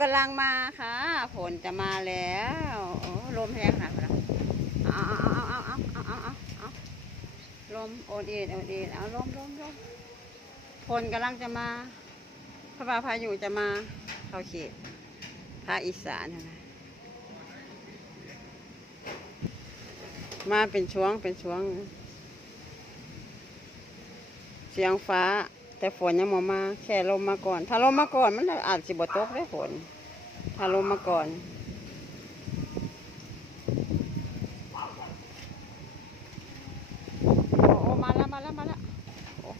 กำลังมาค่ะฝนจะมาแล้วลมแห้งนาดนั้เอาเอาเอาเอาเอาเอาเอาเอาลมโอนเอ็นโอนเอ็นเอาลมลมลมฝนกำลังจะมาพระบาพายุจะมาเข้าเขตภาคอีสานนะมาเป็นช่วงเป็นช่วง เสียงฟ้า แต่ฝนยังมมา แค่ลมมาก่อน ถ้าลมมาก่อนมันอาจสิบตกได้ฝน ถ้าลมมาก่อนโอ้มาแล้วมาแล้วมาแล้วโอ้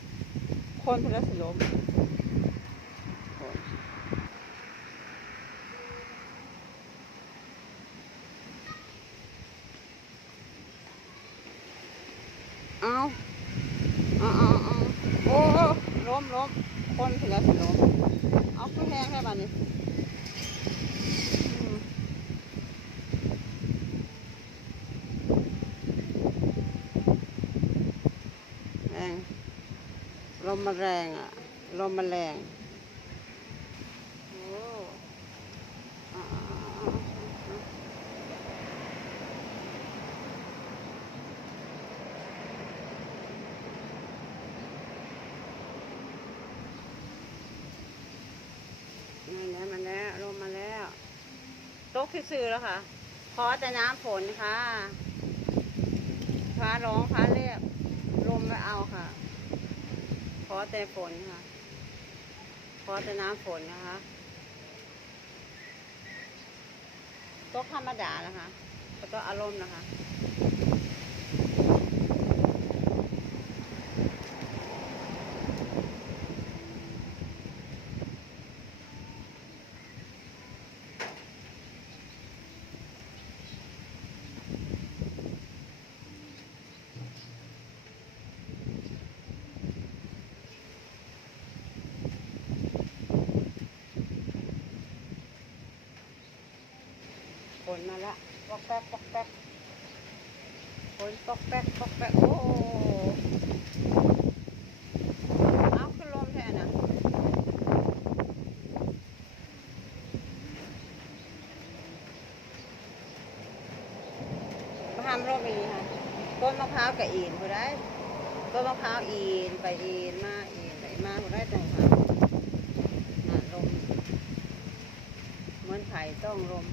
คนพลัสลมฝนเอาเอาเอาเอาโอ้ล้ มล้มคนพลสิล้มเอาขึ้นแห้งแค่บ้านนี้แรงลมมันแรงอะ ลมมันแรงโอ้เอาเอาเอาเอาเอามาแล้วมาแล้วลมมาแล้วต กซื่อๆแล้วค่ะขอแต่น้ำฝนค่ะ ฟ้าร้องฟ้าเรียบลมไม่เอาค่ะ ขอแต่ฝนค่ะ ขอแต่น้ำฝนนะคะตกธรรมดาแล้วค่ะแล้วก็อารมณ์นะคะ ปอกแป๊กปอกแป๊กฝนปอกแป๊กปอกแป๊กโอ้เอาขึ้นลมแทนนะมาทำร่มอีกค่ะต้นมะพร้าวกับอีนผู้ได้ต้นมะพร้าวอีนไปอีนมาอีนไปมาผู้ได้ต้นมะพร้าวน่ะลมเหมือนไผ่ต้องลม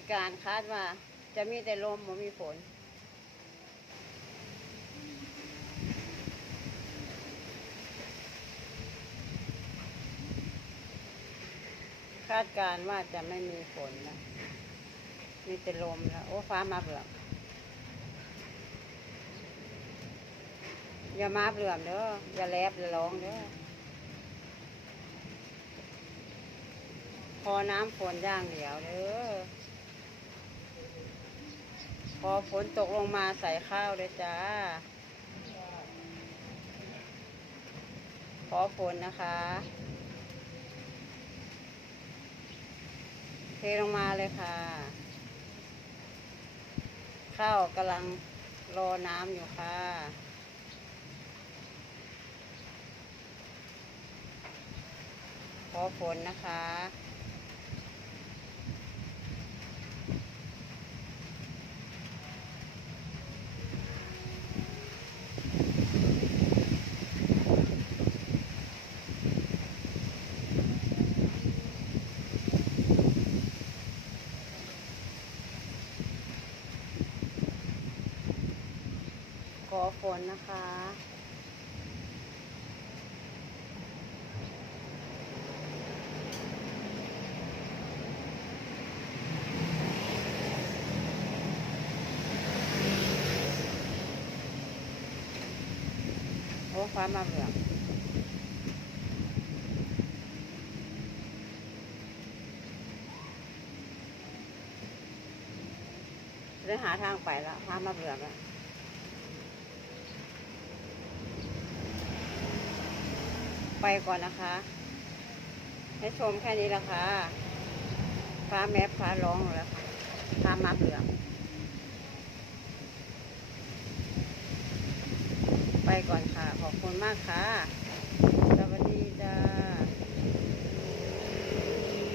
ตุการณ์คาดว่า จะมีแต่ลมไม่มีฝนคาดการ์ว่าจะไม่มีฝนนะ มีแต่ลมแล้วโอ้ฟ้ามาเบื่อมอย่ามาเบื่อมเด้ออย่าแลบอย่าร้องเด้อพอน้ำฝนย่างเดียวเด้อ อฝนตกลงมาใส่ข้าวเลยจ้า ขอฝนนะคะ เทลงมาเลยค่ะ ข้าวกำลังรอน้ำอยู่ค่ะ ขอฝนนะคะ อฝนนะคะ โอ้ฟ้ามาเหลืองเลยหาทางไปแล้วฟ้ามาเหลืองแล้ว ไปก่อนนะคะ ให้ชมแค่นี้ละค่ะฟ้าแมพฟ้าร้องแล้วฟ้ามาเหลือง ไปก่อนค่ะ ขอบคุณมากค่ะ